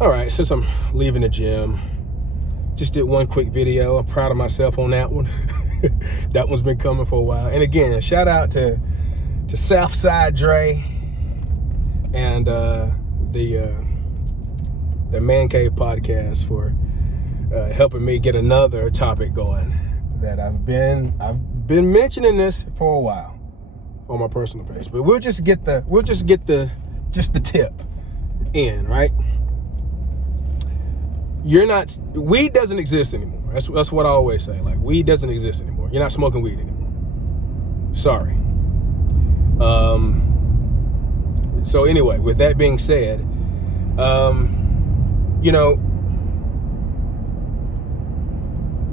All right, since I'm leaving the gym, just did one quick video. I'm proud of myself on that one. That one's been coming for a while. And again, shout out to Southside Dre and the Man Cave podcast for helping me get another topic going that I've been mentioning this for a while on my personal page. But we'll just get the tip in, right? Weed doesn't exist anymore. That's what I always say. Like, weed doesn't exist anymore. You're not smoking weed anymore. Sorry. So anyway, with that being said,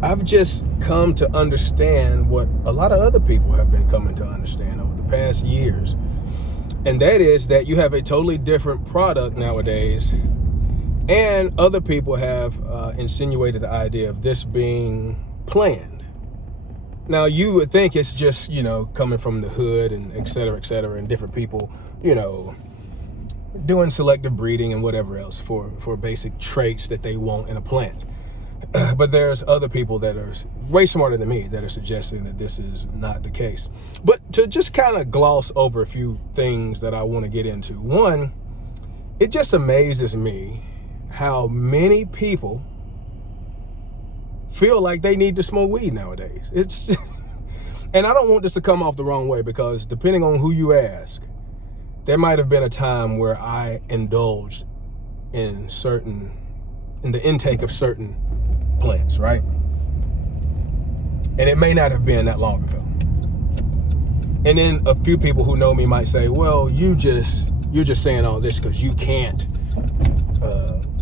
I've just come to understand what a lot of other people have been coming to understand over the past years. And that is that you have a totally different product nowadays. And other people have insinuated the idea of this being planned. Now, you would think it's just, coming from the hood and et cetera, and different people, doing selective breeding and whatever else for basic traits that they want in a plant. But there's other people that are way smarter than me that are suggesting that this is not the case. But to just kind of gloss over a few things that I want to get into. One, it just amazes me how many people feel like they need to smoke weed nowadays. And I don't want this to come off the wrong way, because depending on who you ask, there might have been a time where I indulged in the intake of certain plants, right? And it may not have been that long ago. And then a few people who know me might say, well, you're just saying all this because you can't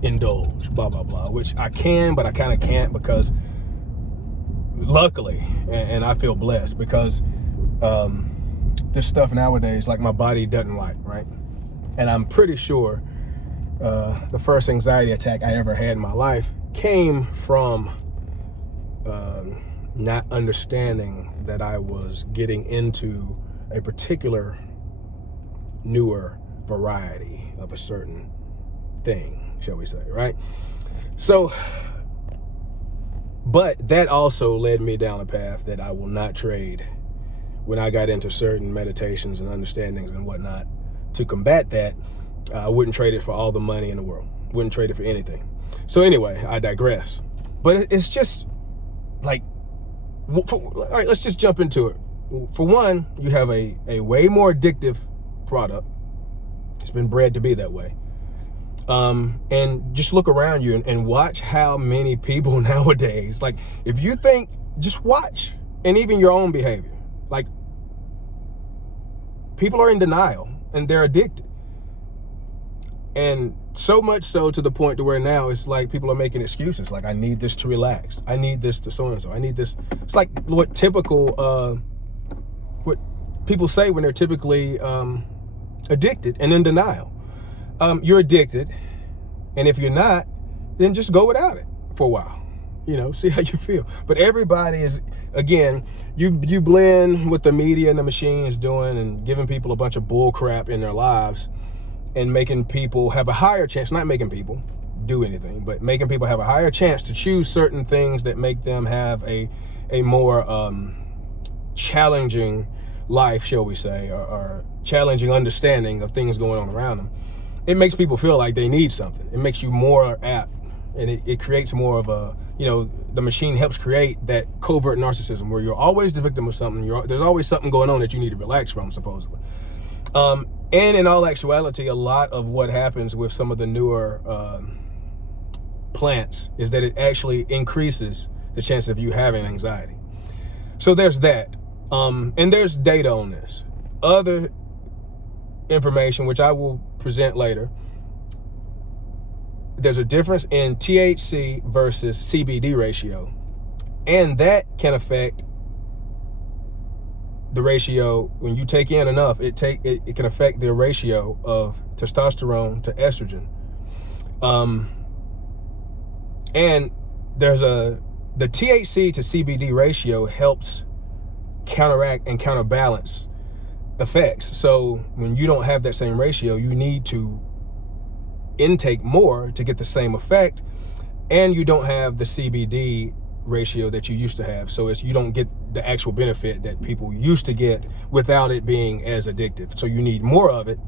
indulge, blah, blah, blah, which I can, but I kind of can't, because luckily, and I feel blessed, because this stuff nowadays, like, my body doesn't like, right? And I'm pretty sure the first anxiety attack I ever had in my life came from not understanding that I was getting into a particular newer variety of a certain thing, shall we say, right? So, but that also led me down a path that I will not trade when I got into certain meditations and understandings and whatnot. To combat that, I wouldn't trade it for all the money in the world. Wouldn't trade it for anything. So anyway, I digress. But it's just like, all right, let's just jump into it. For one, you have a way more addictive product. It's been bred to be that way. And just look around you and watch how many people nowadays, like, if you think, just watch, and even your own behavior. Like, people are in denial and they're addicted. And so much so to the point to where now it's like people are making excuses. Like, I need this to relax. I need this to so-and-so. I need this. It's like what people say when they're typically addicted and in denial. You're addicted, and if you're not, then just go without it for a while. See how you feel. But everybody is, again, you blend what the media and the machine is doing and giving people a bunch of bull crap in their lives and making people have a higher chance, not making people do anything, but making people have a higher chance to choose certain things that make them have a more challenging life, shall we say, or challenging understanding of things going on around them. It makes people feel like they need something. It makes you more apt, and it creates more of a, the machine helps create that covert narcissism where you're always the victim of something. There's always something going on that you need to relax from, supposedly. And in all actuality, a lot of what happens with some of the newer plants is that it actually increases the chance of you having anxiety. So there's that. And there's data on this. Other information, which I will present later, there's a difference in THC versus CBD ratio, and that can affect the ratio. When you take in enough, it can affect the ratio of testosterone to estrogen. And there's the THC to CBD ratio helps counteract and counterbalance effects. So when you don't have that same ratio, you need to intake more to get the same effect, and you don't have the CBD ratio that you used to have. So you don't get the actual benefit that people used to get without it being as addictive. So you need more of it,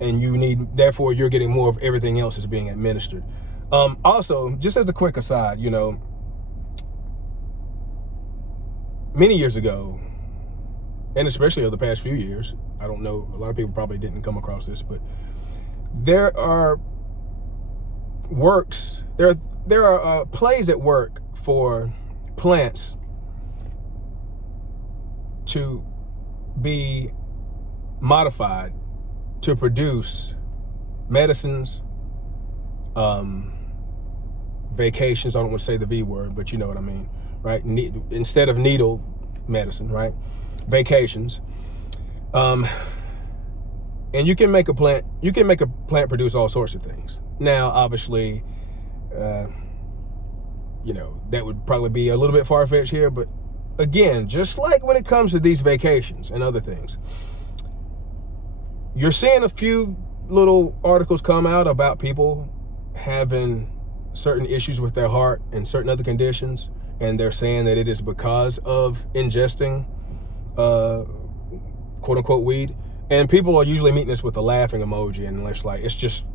and therefore you're getting more of everything else that's being administered. Also, just as a quick aside, many years ago, and especially over the past few years, I don't know, a lot of people probably didn't come across this, but there are plays at work for plants to be modified to produce medicines, vacations. I don't want to say the V word, but you know what I mean, right? Instead of needle medicine, right? Vacations. And you can make a plant produce all sorts of things. Now, obviously, that would probably be a little bit far-fetched here, but again, just like when it comes to these vacations and other things, you're seeing a few little articles come out about people having certain issues with their heart and certain other conditions, and they're saying that it is because of ingesting quote-unquote weed. And people are usually meeting this with a laughing emoji, and it's just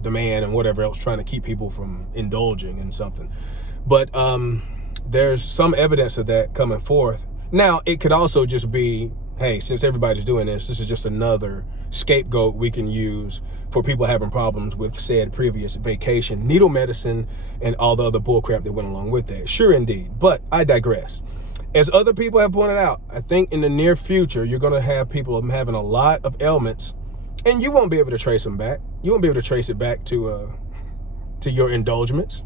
the man and whatever else trying to keep people from indulging in something. But there's some evidence of that coming forth. Now, it could also just be, hey, since everybody's doing this is just another scapegoat we can use for people having problems with said previous vacation, needle medicine, and all the other bullcrap that went along with that. Sure, indeed. But I digress. As other people have pointed out, I think in the near future, you're going to have people having a lot of ailments, and you won't be able to trace them back. You won't be able to trace it back to your indulgements.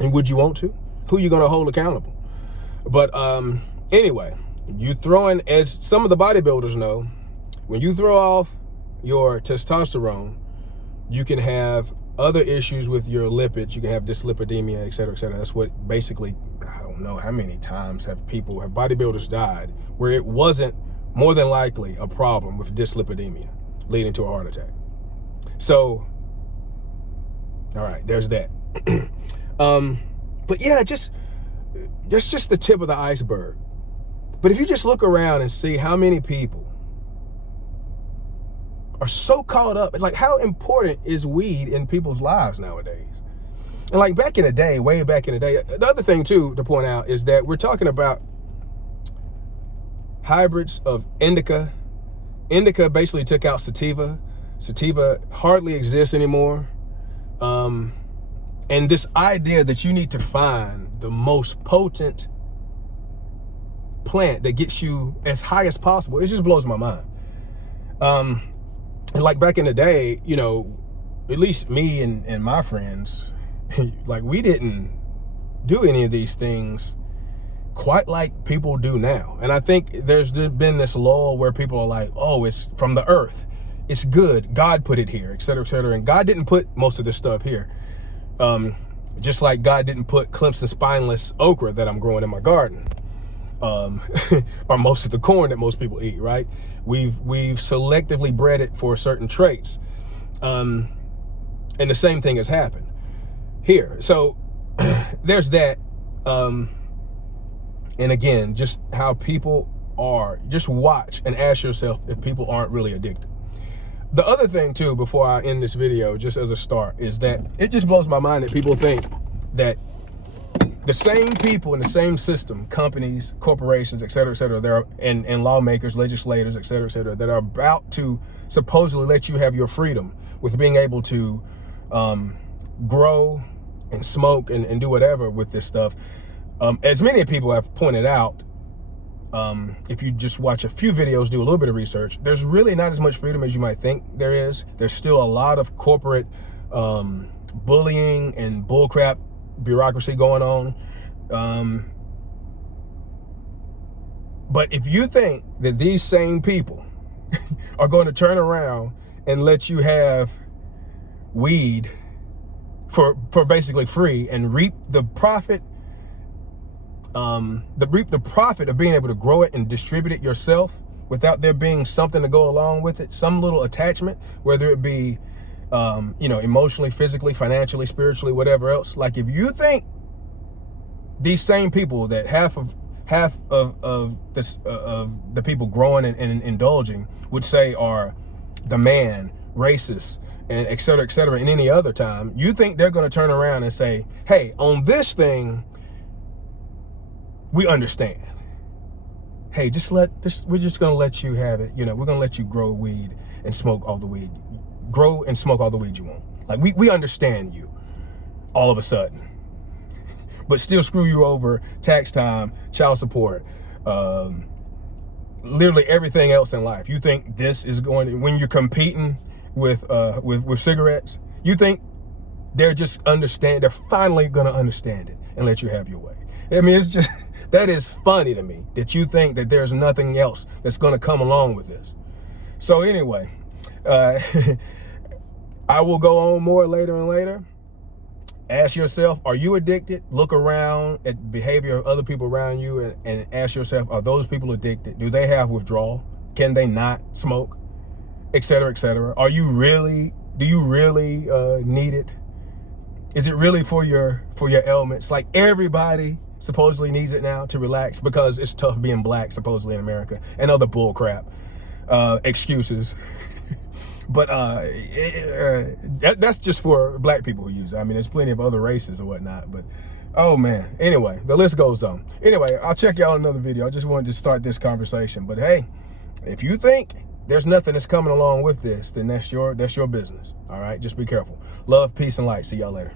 And would you want to? Who are you going to hold accountable? But anyway, you throw in, as some of the bodybuilders know, when you throw off your testosterone, you can have other issues with your lipids. You can have dyslipidemia, et cetera, et cetera. That's what basically, I don't know how many times have bodybuilders died where it wasn't more than likely a problem with dyslipidemia leading to a heart attack. So, all right, there's that. But yeah, that's just the tip of the iceberg. But if you just look around and see how many people are so caught up, like how important is weed in people's lives nowadays? And like back in the day, way back in the day, the other thing too to point out is that we're talking about hybrids of indica. Indica basically took out sativa. Sativa hardly exists anymore. And this idea that you need to find the most potent plant that gets you as high as possible, it just blows my mind. And like back in the day, at least me and my friends, like we didn't do any of these things quite like people do now. And I think there's been this lull where people are like, oh, it's from the earth. It's good. God put it here, et cetera, et cetera. And God didn't put most of this stuff here. Just like God didn't put Clemson spineless okra that I'm growing in my garden. Or most of the corn that most people eat, right? We've selectively bred it for certain traits. And the same thing has happened here. So there's that. And again, just how people are. Just watch and ask yourself if people aren't really addicted. The other thing too, before I end this video, just as a start, is that it just blows my mind that people think that the same people in the same system, companies, corporations, et cetera, there are, and lawmakers, legislators, et cetera, that are about to supposedly let you have your freedom with being able to grow and smoke and do whatever with this stuff. As many people have pointed out, if you just watch a few videos, do a little bit of research, there's really not as much freedom as you might think there is. There's still a lot of corporate bullying and bullcrap bureaucracy going on. But if you think that these same people are going to turn around and let you have weed for basically free and reap the profit, the profit of being able to grow it and distribute it yourself without there being something to go along with it, some little attachment, whether it be you know, emotionally, physically, financially, spiritually, whatever else. Like, if you think these same people that half of the people growing and indulging would say are the man, racist, and et cetera, in any other time, you think they're going to turn around and say, hey, on this thing, we understand. Hey, we're just going to let you have it. You know, we're going to let you grow weed and smoke all the weed. Grow and smoke all the weed you want. Like, we understand you all of a sudden. But still screw you over tax time, child support, literally everything else in life. You think this is going to, when you're competing with cigarettes, you think they're finally going to understand it and let you have your way. I mean, it's just, that is funny to me that you think that there's nothing else that's going to come along with this. So anyway, I will go on more later and later. Ask yourself, are you addicted? Look around at behavior of other people around you and ask yourself, are those people addicted? Do they have withdrawal? Can they not smoke? Et cetera, et cetera. Do you really need it? Is it really for your ailments? Like, everybody supposedly needs it now to relax because it's tough being black, supposedly, in America, and other bull crap, excuses. But that's just for black people who use it. I mean, there's plenty of other races or whatnot, but oh man. Anyway, the list goes on. Anyway, I'll check y'all in another video. I just wanted to start this conversation. But hey, if you think there's nothing that's coming along with this, then that's your business. All right, just be careful. Love, peace, and light. See y'all later.